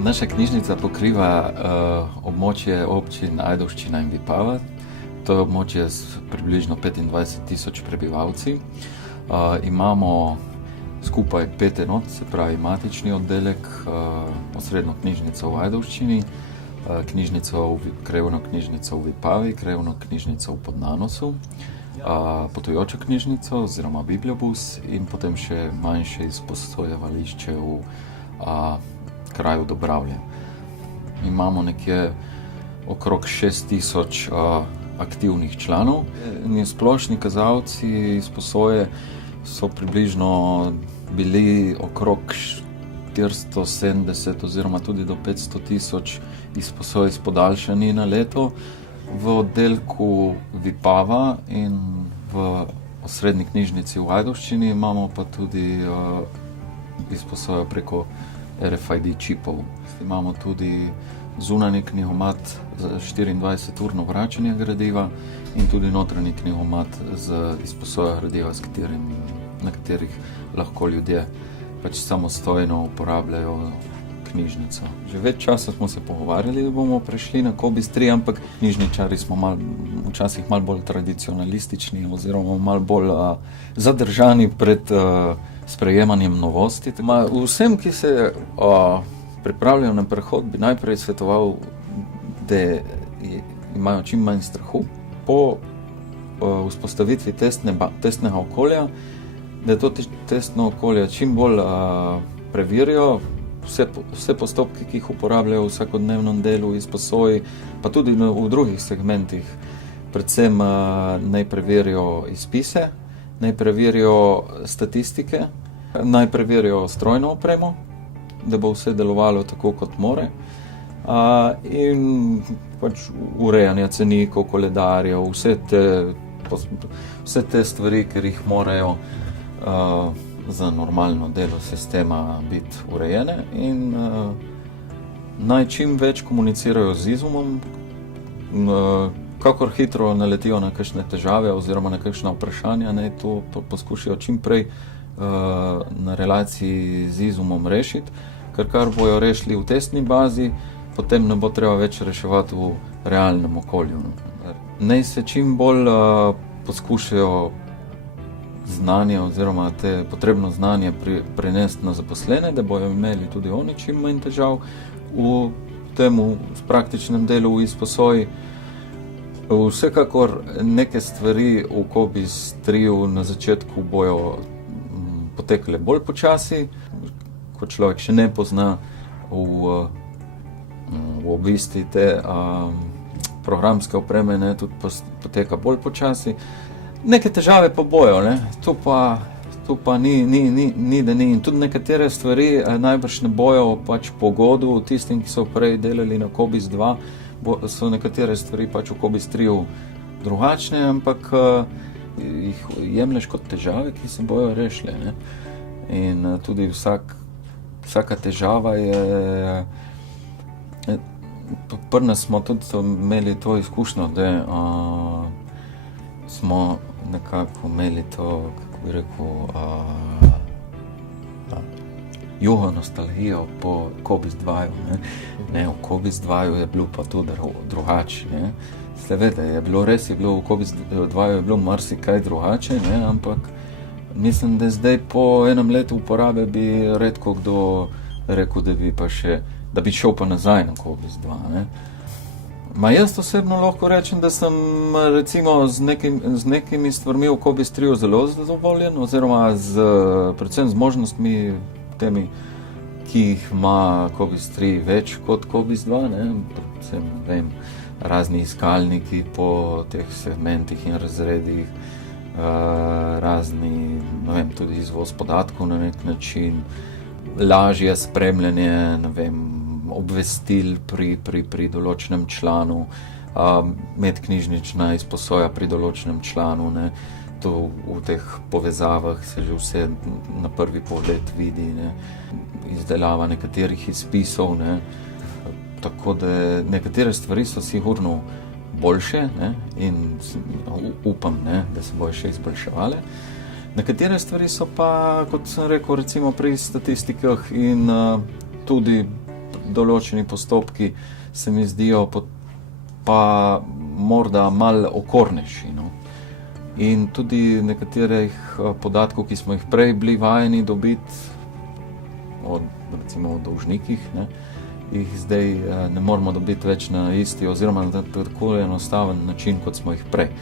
Naša knjižnica pokriva območje občin Ajdovščina in Vipava. To je območje s približno 25,000 prebivalci. Imamo skupaj 5 enot, se pravi matični oddelek, osrednjo knjižnico v Ajdovščini, krajevno knjižnico v Vipavi, krajevno knjižnico v Podnanosu, potujočo knjižnico oziroma bibliobus in potem še manjše izposojevališče v kraju Dobravlje. Imamo nekje okrog 6,000 aktivnih članov. Splošni kazalci izposoje so približno bili okrog 470 oziroma tudi do 500,000 izposoj s podaljšanji na leto. V oddelku Vipava in v osrednji knjižnici v Ajdovščini imamo pa tudi izposojo preko RFID čipov. Imamo tudi zunanji knjigomat za 24-urno vračanje gradiva in tudi notranji knjigomat z izposojo gradiva, na katerih lahko ljudje samostojno uporabljajo knjižnico. Že več časa smo se pogovarjali, da bomo prešli na Cobiss 3, ampak knjižničari smo včasih malo bolj tradicionalistični oziroma malo bolj zadržani pred sprejemanjem novosti. Vsem, ki se pripravljajo na prehod, bi najprej svetoval, da imajo čim manj strahu. Po vzpostavitvi testnega okolja, da to testno okolje čim bolj preverijo, vse postopke, ki jih uporabljajo v vsakodnevnem delu, izposoji, pa tudi v drugih segmentih. Predvsem naj preverijo izpise, naj preverijo statistike, naj preverijo strojno opremo, da bo vse delovalo tako, kot more, in urejanje cenikov, koledarjev, vse te stvari, ker jih morajo za normalno delo sistema biti urejene, in naj čim več komunicirajo z izumom, kakor hitro naletijo na kakšne težave oziroma na kakšna vprašanja, naj to poskušajo čim prej na relaciji z izumom rešiti, ker kar bojo rešili v testni bazi, potem ne bo treba več reševati v realnem okolju. Naj se čim bolj poskušajo znanje oziroma te potrebno znanje prenesti na zaposlene, da bojo imeli tudi oni čim manj težav v temu praktičnem delu v izposoji. Vsekakor neke stvari v Cobiss 3 na začetku bojo potekale bolj počasi, ko človek še ne pozna v bistvu te programske opreme, tudi poteka bolj počasi. Neke težave pa bojo, tu pa ni, da ni. In tudi nekatere stvari najbrž ne bojo pogodu tistim, ki so prej delali na Cobiss 2, so nekatere stvari v Cobiss 3 drugačne, ampak jih jemlješ kot težave, ki se bojo rešile. In tudi vsaka težava je... Pri nas smo tudi imeli to izkušnjo, da smo nekako imeli to, kako bi rekel, juho nostalgijo po Cobiss 2. V Cobiss 2 je bilo pa tudi drugače. Seveda, v Cobiss 2 je bilo marsikaj drugače, ampak mislim, da zdaj po enem letu uporabe bi redko kdo rekel, da bi šel pa nazaj na Cobiss 2. Jaz osebno lahko rečem, da sem recimo z nekimi stvarmi v Cobiss 3 zelo zadovoljen, oziroma predvsem z možnostmi temi, ki jih ima Cobiss 3 več kot Cobiss 2. Predvsem, razni iskalniki po teh segmentih in razredih, razni, tudi izvoz podatkov na nek način, lažje spremljanje, obvestil pri določenem članu, medknjižnična izposoja pri določenem članu, to v teh povezavah se že vse na prvi pogled vidi, izdelava nekaterih izpisov, tako da nekatere stvari so sigurno boljše, in upam, da se bojo še izboljševale. Nekatere stvari so pa, kot sem rekel, recimo pri statistikah in tudi določeni postopki se mi zdijo pa morda malo okornejši. No. In tudi nekaterih podatkov, ki smo jih prej bili vajeni dobiti, recimo o dolžnikih, ne, jih zdaj ne moramo dobiti več na isti oziroma na tako enostaven način, kot smo jih prej.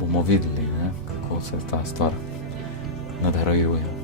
Bomo videli, ne, kako se ta stvar nadgrajuje.